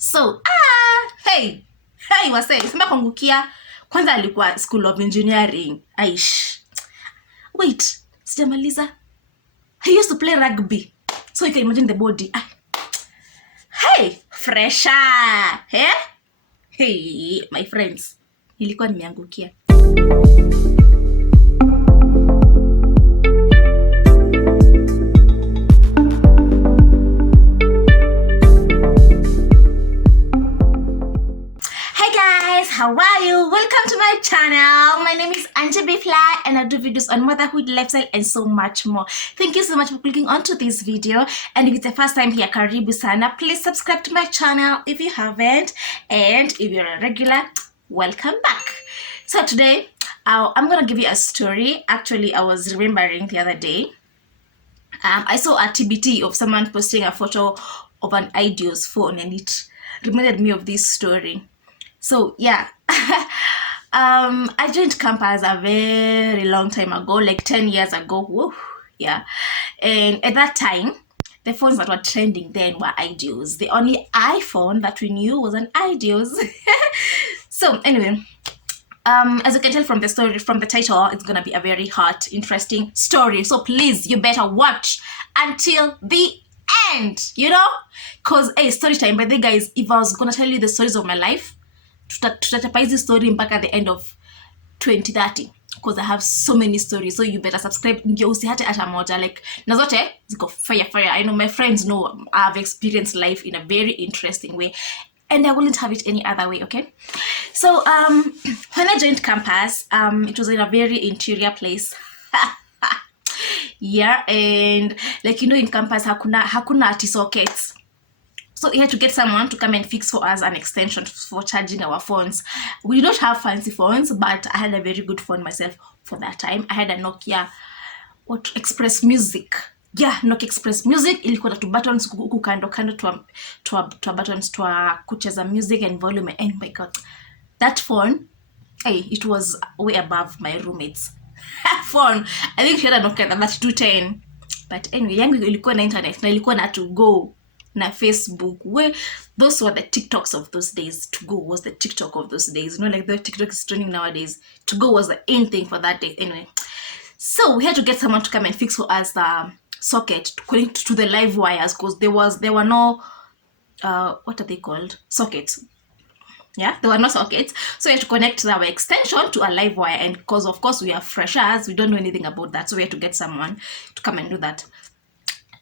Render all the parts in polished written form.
So hey wase sema kuangukia kwanza alikuwa School of Engineering. Aish, wait, sijamaliza. I used to play rugby, so you can imagine the body. Hey, fresher. Hey my friends, nilikuwa nimeangukia. How are you? Welcome to my channel. My name is Angie Fly and I do videos on motherhood, lifestyle and so much more. Thank you so much for clicking onto this video, and if it's the first time here, karibu sana. Please subscribe to my channel if you haven't, and if you're a regular, welcome back. So today I'm gonna give you a story. Actually, I was remembering the other day, I saw a TBT of someone posting a photo of an idiot's phone, and it reminded me of this story. So yeah, I joined campus a very long time ago, like 10 years ago. Woo, yeah. And at that time, the phones that were trending then were Ideals. The only iPhone that we knew was an Ideals. So anyway, as you can tell from the story, from the title, it's gonna be a very hot, interesting story. So please, you better watch until the end, you know? Cause hey, story time. By the way, guys, if I was gonna tell you the stories of my life, tutachapa hizi story mpaka the end of 2030, because I have so many stories. So you better subscribe ndio usihate hata moja, like na zote ziko fire. I know my friends know I've experienced life in a very interesting way, and I wouldn't have it any other way. Okay, so when I joined campus, it was in a very interior place. Yeah, and like, you know, in campus hakuna ati sockets. So we had to get someone to come and fix for us an extension for charging our phones. We don't have fancy phones, but I had a very good phone myself for that time. I had a Nokia Express Music. Yeah, Nokia Express Music. Ilikuwa na two buttons huku kando to buttons to kucheza music and volume. And my God, that phone, hey, it was way above my roommates. Phone, I think she had a Nokia 3210. But anyway, yangu ilikuwa na internet na ilikuwa na to go na Facebook, where those were the TikToks of those days. To go was the TikTok of those days, you know, like the TikTok is trending nowadays. To go was the in thing for that day. Anyway, so we had to get someone to come and fix for us the socket to connect to the live wires, because there were no what are they called, sockets. Yeah, there were no sockets, so we had to connect our extension to a live wire. And because of course we are freshers, we don't know anything about that, so we had to get someone to come and do that.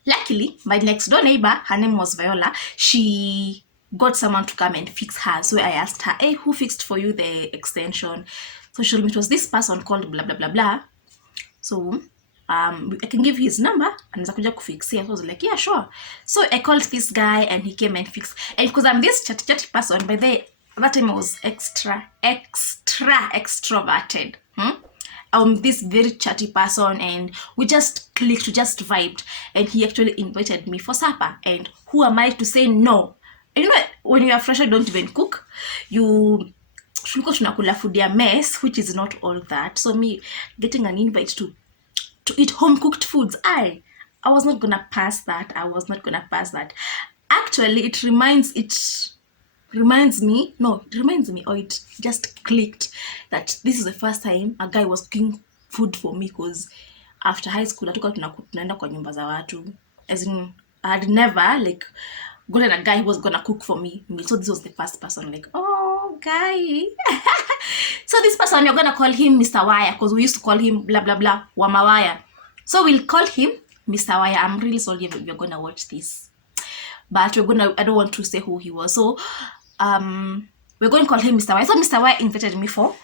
Luckily, my next door neighbor, her name was Viola, she got someone to come and fix her. So I asked her, hey, who fixed for you the extension? So she told me it was this person called blah blah blah blah. So I can give his number and zakuja kufixia. So I was like, yeah, sure. So I called this guy and he came and fixed. And because I'm this chatty person, by that time I was extra extroverted. I'm this very chatty person, and we just clicked, we just vibed, and he actually invited me for supper. And who am I to say no? And you know, when you are fresh, you don't even cook. You tunakula food ya mess, which is not all that. So me getting an invite to eat home cooked foods, I was not gonna pass that. Actually, it reminds me, or it just clicked that this is the first time a guy was cooking food for me, because after high school atuka tunaenda kwa nyumba za watu, as in I had never like gotten a guy who was gonna cook for me. So this was the first person, like, oh guy. So this person, you're gonna call him Mr. Wire, because we used to call him blah blah blah Wamawaya. So we'll call him Mr. Wire. I'm really sorry if you're gonna watch this, but I don't want to say who he was. So we're going to call him Mr. Wire. So Mr. Wire invited me for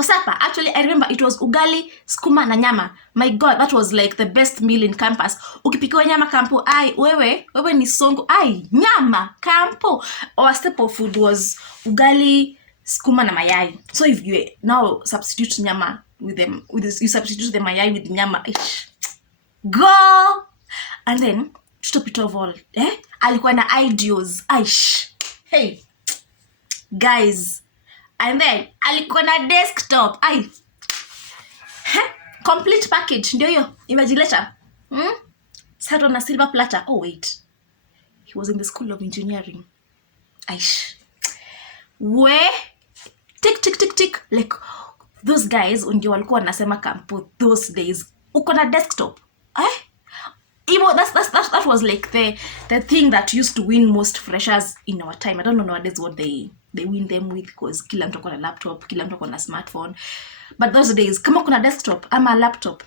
supper. Actually, I remember it was ugali, skuma na nyama. My God, that was like the best meal in campus. Ukipikiwa nyama kampo, ai, wewe ni songo, ai, nyama kampo. Our staple food was ugali, skuma na mayai. So if you now substitute nyama with them, you substitute the mayai with nyama, go! And then, to top it off all, alikuwa na Ideals, hey, guys. And then alikuwa na desktop, complete package, ndio hiyo imejileta. Sat on a silver platter. Oh wait, he was in the School of Engineering. Aish. Where tick like those guys ndio walikuwa wanasema kampo those days. Uko na desktop. That was like the thing that used to win most freshers in our time. I don't know nowadays what they win them with, because kila mtu ako na laptop, kila mtu ako na smartphone. But those days, kama uko na desktop ama laptop,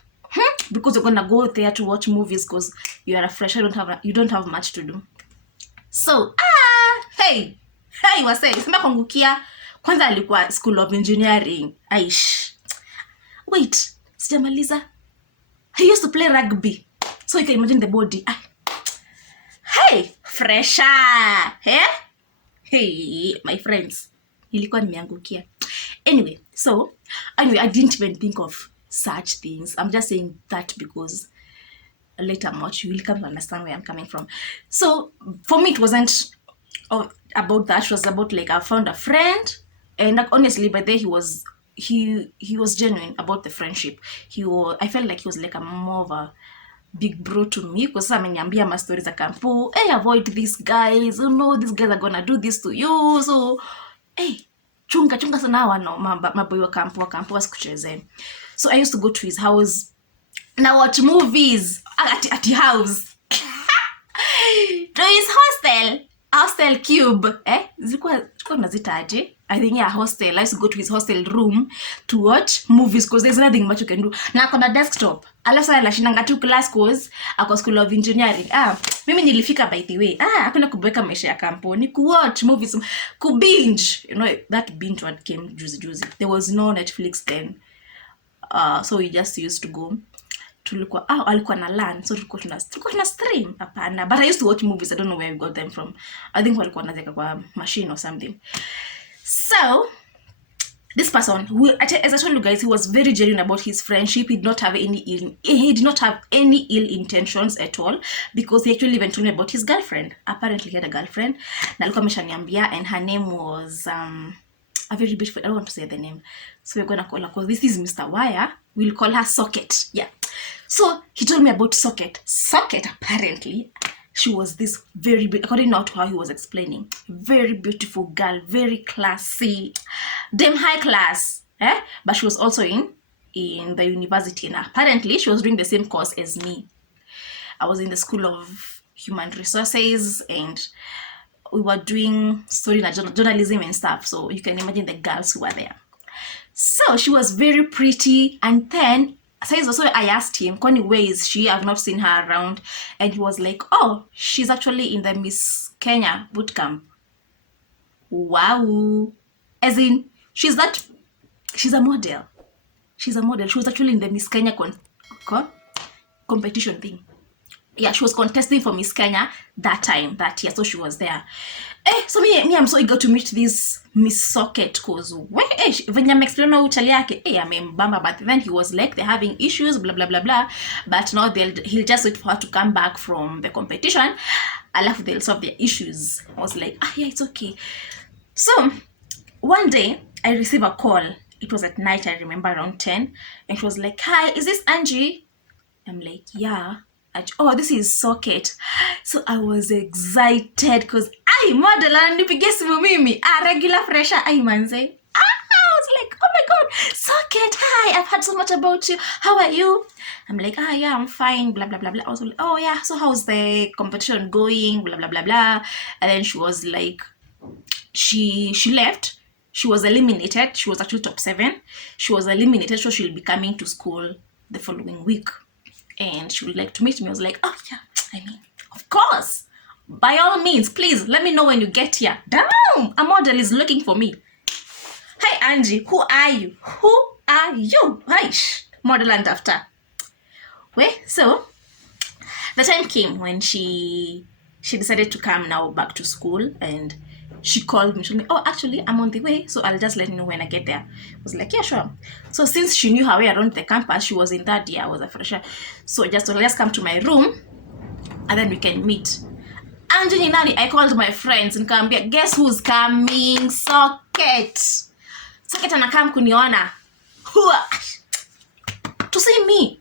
because you're gonna go there to watch movies because you are a fresher, you don't have much to do. So hey wase sema kwangukia kwanza alikuwa School of Engineering. Aish, wait, sijamaliza. I used to play rugby, so you can imagine the body. Hey, fresher. Hey my friends, nilikuwa nimeangukia. Anyway, I didn't even think of such things. I'm just saying that because later much you will come to understand where I'm coming from. So for me it wasn't about that. It was about like I found a friend, and honestly by then he was genuine about the friendship. I felt like he was like a more of a big bro to me, because sasa ameniambia ma stories za kampo. Hey, avoid these guys. Oh no, these guys are gonna do this to you. So hey, chunga sana wano maboy wa kampo wasikucheze. So I used to go to his house na watch movies at his house. To his hostel cube. Zilikuwa nazitaje? I think hostel. I used to go to his hostel room to watch movies because there's nothing much you can do. Na ako na desktop. Alafu sasa nashinanga tu class cause ako School of Engineering. Mimi nilifika by the way. Hakuna kubweka maisha ya kampuni, ku watch movies, ku binge. You know that binge word came juicy. There was no Netflix then. So we just used to go. Tulikuwa alikuwa na LAN, so tulikuwa tuna stream. Hapana, but I used to watch movies. I don't know where we got them from. I think walikuwa wanaweka kwa machine or something. So this person, as I told you guys, he was very genuine about his friendship. He did not have any ill intentions at all, because he actually even told me about his girlfriend. Apparently he had a girlfriend na alikuwa ameshaniambia, and her name was a very beautiful, I don't want to say the name, so we're gonna call her, because this is Mr. Wire, we'll call her Socket. Yeah, so he told me about Socket. Apparently she was this very, according to how he was explaining, very beautiful girl, very classy, damn high class, but she was also in the university, and apparently she was doing the same course as me. I was in the School of Human Resources, and we were doing story journalism and stuff, so you can imagine the girls who were there. So she was very pretty, and then so I asked him, Connie, where is she? I've not seen her around. And he was like, oh, she's actually in the Miss Kenya bootcamp. Wow. As in, she's a model. She's a model. She was actually in the Miss Kenya competition thing. Yeah, she was contesting for Miss Kenya that year, so she was there. So me I'm so eager to meet this Miss Socket, cause when I'm explaining uchali yake, amembamba, but then he was like, they're having issues, blah blah blah blah, but now he'll just wait for her to come back from the competition, alafu they'll solve their issues. I was like, yeah, it's okay. So one day I received a call. It was at night, I remember around 10, and she was like, hi, is this Angie? I'm like, yeah. Oh, this is Socket. So I was excited because I model and nipige simu mimi. Regular fresher. Manze. I was like, oh my god, Socket, hi, I've heard so much about you. How are you? I'm like, yeah, I'm fine, blah blah blah blah. I was like, oh yeah, so how's the competition going? Blah blah blah blah. And then she was like, she left. She was eliminated. She was actually top 7. She was eliminated, so she'll be coming to school the following week. And she would like to meet me. I was like, oh yeah, I mean, of course, by all means, please let me know when you get here. Damn, a model is looking for me. Hi Angie, who are you? Hi, model and after. Well, so the time came when she decided to come now back to school, and she called me, told me, oh, actually, I'm on the way, so I'll just let you know when I get there. I was like, yeah, sure. So since she knew her way around the campus, she was in that year, I was a fresher. So just come to my room, and then we can meet. Angie Nani, I called my friends and kaambia, guess who's coming? Socket anakam kuniona. To see me.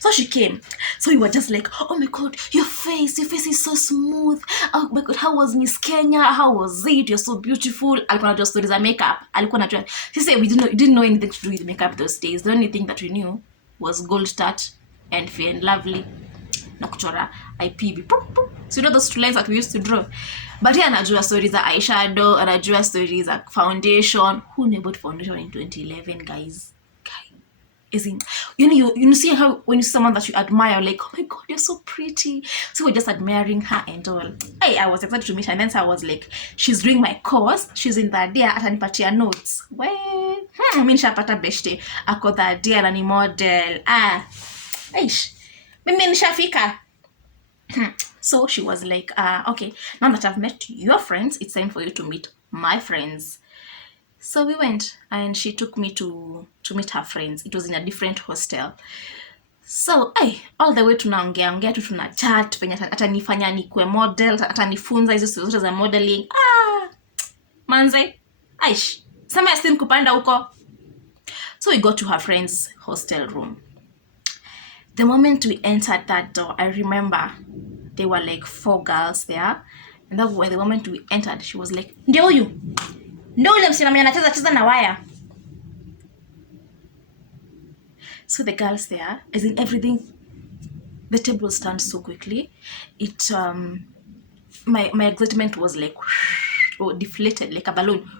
So she came. So we were just like, oh my god, your face is so smooth. Oh my god, how was Miss Kenya? How was it? You're so beautiful. Alikuwa anajua stories za makeup. Alikuwa anajua. She said we didn't know anything to do with makeup those days. The only thing that we knew was Gold Touch and Fair and Lovely na kuchora IPB. So you know those two lines that we used to draw. But yeah, anajua stories za eyeshadow, anajua stories za foundation. Who knew about foundation in 2011, guys? Isn't you see how when you see someone that you admire, like, oh my god, you're so pretty. So we're just admiring her and all. I was excited to meet her, and then so I was like, she's doing my course, she's in that day, atanipatia notes. Well, mimi nishapata beshte ako that day na ni model. Aish. Mimi nishafika. So she was like, okay, now that I've met your friends, it's time for you to meet my friends. So we went and she took me to meet her friends. It was in a different hostel. So all the way tunaongea tu tuna chat venye atanifanya nikue model, atanifunza hizo zote za modeling. Manze, aish, sema yasin kupanda huko. So we got to her friend's hostel room. The moment we entered that door, I remember there were like 4 girls there. And that was the moment we entered, she was like, ndio huyu. No, ule msimamia anacheza na waya. So the girls there, as in everything, the table turned so quickly. It my excitement was like deflated like a balloon.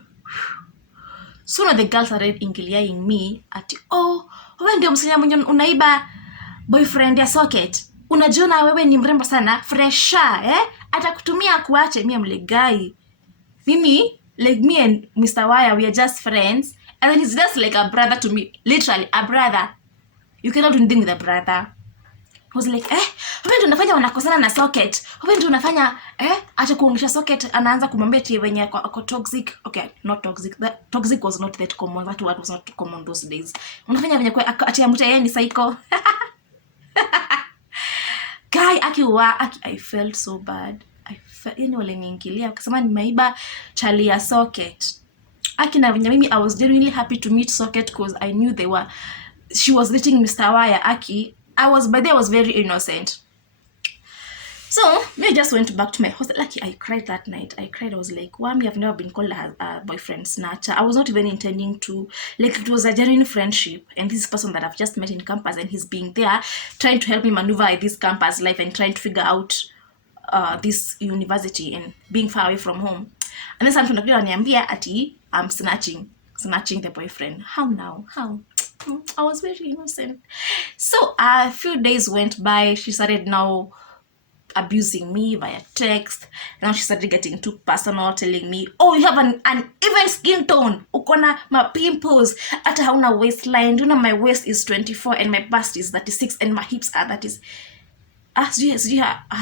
So now the girls started ingiliaing me at, wewe ndio msichana mwenye unaiba boyfriend ya socket. Unajiona wewe ni mrembo sana, fresha, atakutumia kuache. Mimi mlegai. Mimi, like me and Mr. Waya, we are just friends. And then he's just like a brother to me. Literally, a brother. You cannot do anything with a brother. I was like, wewe ndio unafanya wanakosana na socket. Wewe ndio unafanya, acha kuongesha socket, anaanza kumwambia eti wenye ako toxic. Okay, not toxic. That toxic was not that common. That word was not common those days. Unafanya venye kwa ati amuta yeye ni psycho. Guy, I felt so bad. Wale niingilia wakasema nimeiba chali ya socket. Na venye mimi, I was genuinely happy to meet socket because I knew she was dating Mr. Waya. I was very innocent. So me just went back to my hostel. I cried that night. I was like, Wami, I've never been called a boyfriend snatcher. I was not even intending to. Like, it was a genuine friendship. And this person that I've just met in campus, and he's being there trying to help me maneuver this campus life and trying to figure out this university and being far away from home. And then something ananiambia ati I'm snatching the boyfriend. How now? How? I was very innocent. So a few days went by. She started now abusing me via text. Now she started getting too personal, telling me, you have an even skin tone, ukona my pimples, ata hauna waistline. You know, my waist is 24 and my bust is 36 and my hips are her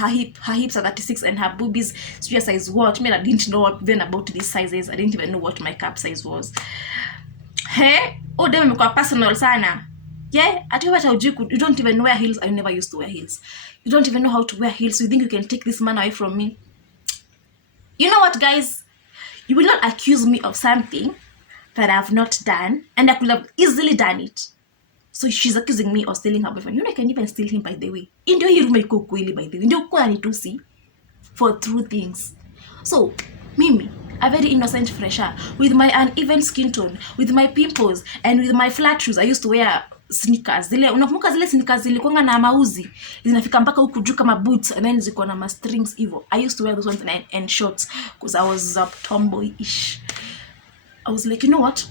hips are 36 and her boobies size what. I didn't know even about these sizes. I didn't even know what my cap size was. Dem imekuwa personal sana. Ati wewe you don't even wear heels. I never used to wear heels. You don't even know how to wear heels. So you think you can take this man away from me? You know what, guys? You will not accuse me of something that I have not done, and I could have easily done it. So she's accusing me of stealing her boyfriend. You know, I can even steal him, by the way. Ndio hii rume iko kweli, by the way. Ndio kwa nitusi for true things. So mimi, a very innocent fresher with my uneven skin tone, with my pimples, and with my flat shoes. I used to wear sneakers. Unakumbuka zile sneakers zilikuwa na mauzi, zinafika mpaka huku juu kama boots, and then ziko na strings hivyo. I used to wear those ones and shorts because I was a tomboy-ish. I was like, you know what?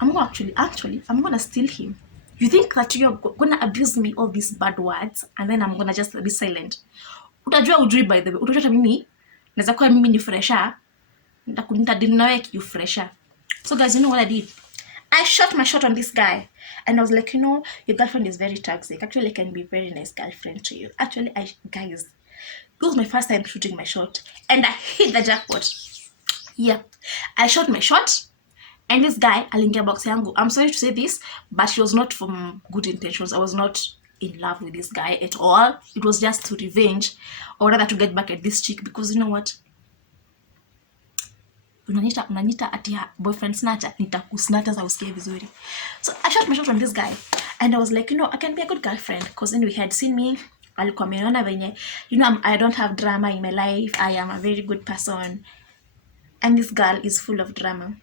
I'm gonna steal him. You think that you're gonna abuse me all these bad words and then I'm gonna just be silent? Utajua ujui, by the way. Utajua mimi naweza kuwa mimi ni fresher. Nitakunita nawe you fresher. So guys, you know what I did? I shot my shot on this guy. And I was like, you know, your girlfriend is very toxic. Actually, I can be a very nice girlfriend to you. Actually, guys, it was my first time shooting my shot. And I hit the jackpot. Yeah. I shot my shot. And this guy, alingia box yangu. I'm sorry to say this, but she was not from good intentions. I was not in love with this guy at all. It was just to revenge, or rather to get back at this chick, because you know what? unanita ati boyfriend snatcher, nitakusnata za usikie vizuri. So I shot my shot on this guy and I was like, I can be a good girlfriend, because then we had seen me, alikuwa ameona venye, I don't have drama in my life, I am a very good person, and this girl is full of drama.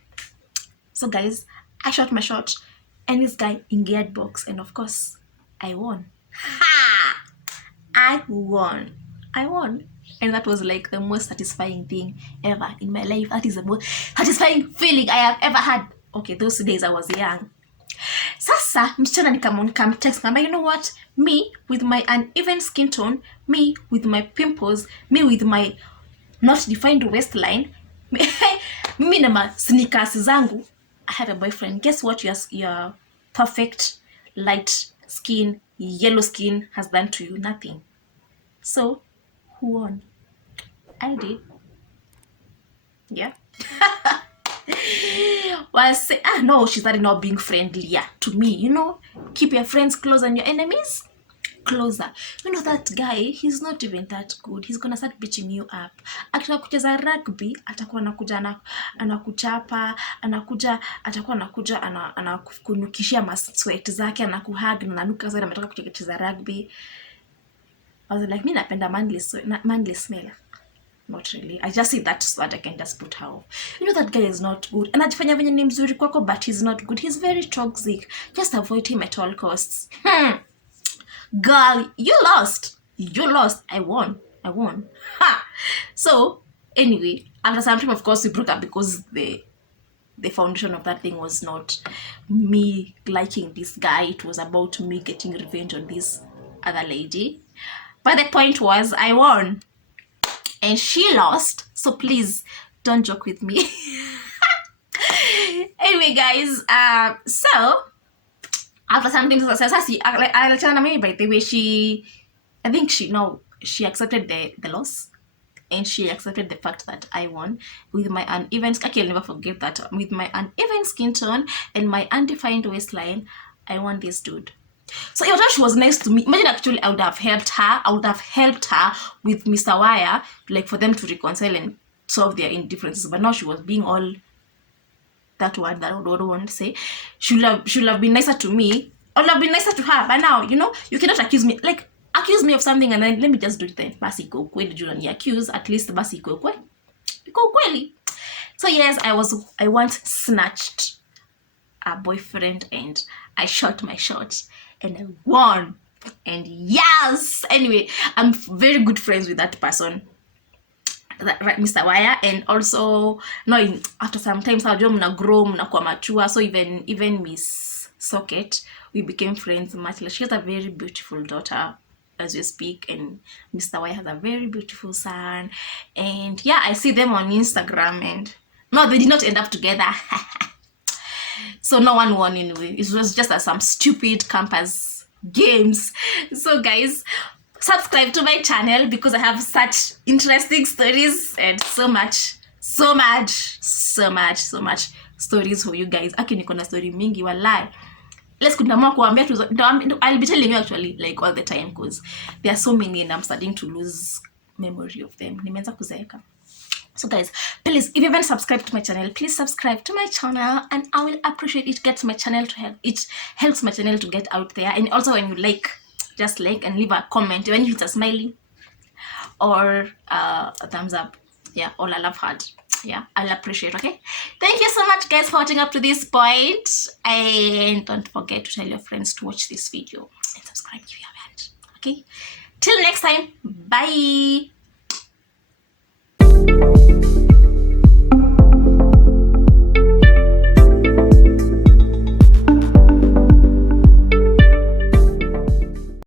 So guys, I shot my shot and this guy engaged box, and of course I won. Ha! I won. And that was like the most satisfying thing ever in my life. That is the most satisfying feeling I have ever had. Okay, those days I was young. Sasa msichana nikamtext kama, you know what, me with my uneven skin tone, me with my pimples, me with my not defined waistline, mimi na ma sneakers zangu, I have a boyfriend. Guess what your perfect light skin, yellow skin has done to you? Nothing. So who won? I did. Yeah. Well, say, no, she started not being friendly to me. Keep your friends close and your enemies closer. That guy, he's not even that good. He's gonna start beating you up. Akitaka kucheza rugby, atakuwa anakuja anakuchapa, atakuwa anakuja anakunukishia masweat zake, anakuhug na nanuka sana, ametoka kucheza rugby. I was like, mimi napenda manly smell. Not really. I just say that so that I can just put her off. That guy is not good. Anajifanya venye ni mzuri kwako, but he's not good. He's very toxic. Just avoid him at all costs. Girl, you lost. I won. Ha! So, anyway, after some time, of course, we broke up because the foundation of that thing was not me liking this guy. It was about me getting revenge on this other lady. But the point was, I won. And she lost. So please, don't joke with me. Anyway, guys, so after some things, I tell me, by the way, she accepted the loss, and she accepted the fact that I won with my uneven. I'll never forget that. With my uneven skin tone and my undefined waistline, I won this dude. So even though she was nice to me, imagine actually I would have helped her with Mr. Wire, like for them to reconcile and solve their indifferences. But now she was being all that word that I don't want to say. She would have been nicer to me. I would have been nicer to her. But now, you cannot accuse me of something and then let me just do it then. Basi iko kweli juu ni accuse, at least basi iko kweli. So yes, I once snatched a boyfriend and I shot my shot and I won. And yes, anyway, I'm very good friends with that person, right, Mr. Wire. And also after some time mna grow, mnakuwa mature, so even Miss Socket, we became friends much. She has a very beautiful daughter as we speak, and Mr. Wire has a very beautiful son. And yeah, I see them on Instagram, and no, they did not end up together. So no one won anyway. It was just some stupid campus games. So guys, subscribe to my channel because I have such interesting stories and so much stories for you guys. Aki niko na story mingi walai. Let's kuambia I'll be telling you actually like all the time because there are so many and I'm starting to lose memory of them. Nimeanza kuzeeka. So guys, please, if you haven't subscribed to my channel, please subscribe to my channel and I will appreciate it. It helps my channel to get out there. And also when you just like and leave a comment, when it's a smiley or a thumbs up, yeah, all I love heart, yeah, I'll appreciate. Okay, thank you so much guys for watching up to this point, and don't forget to tell your friends to watch this video and subscribe if you haven't. Okay, till next time, bye.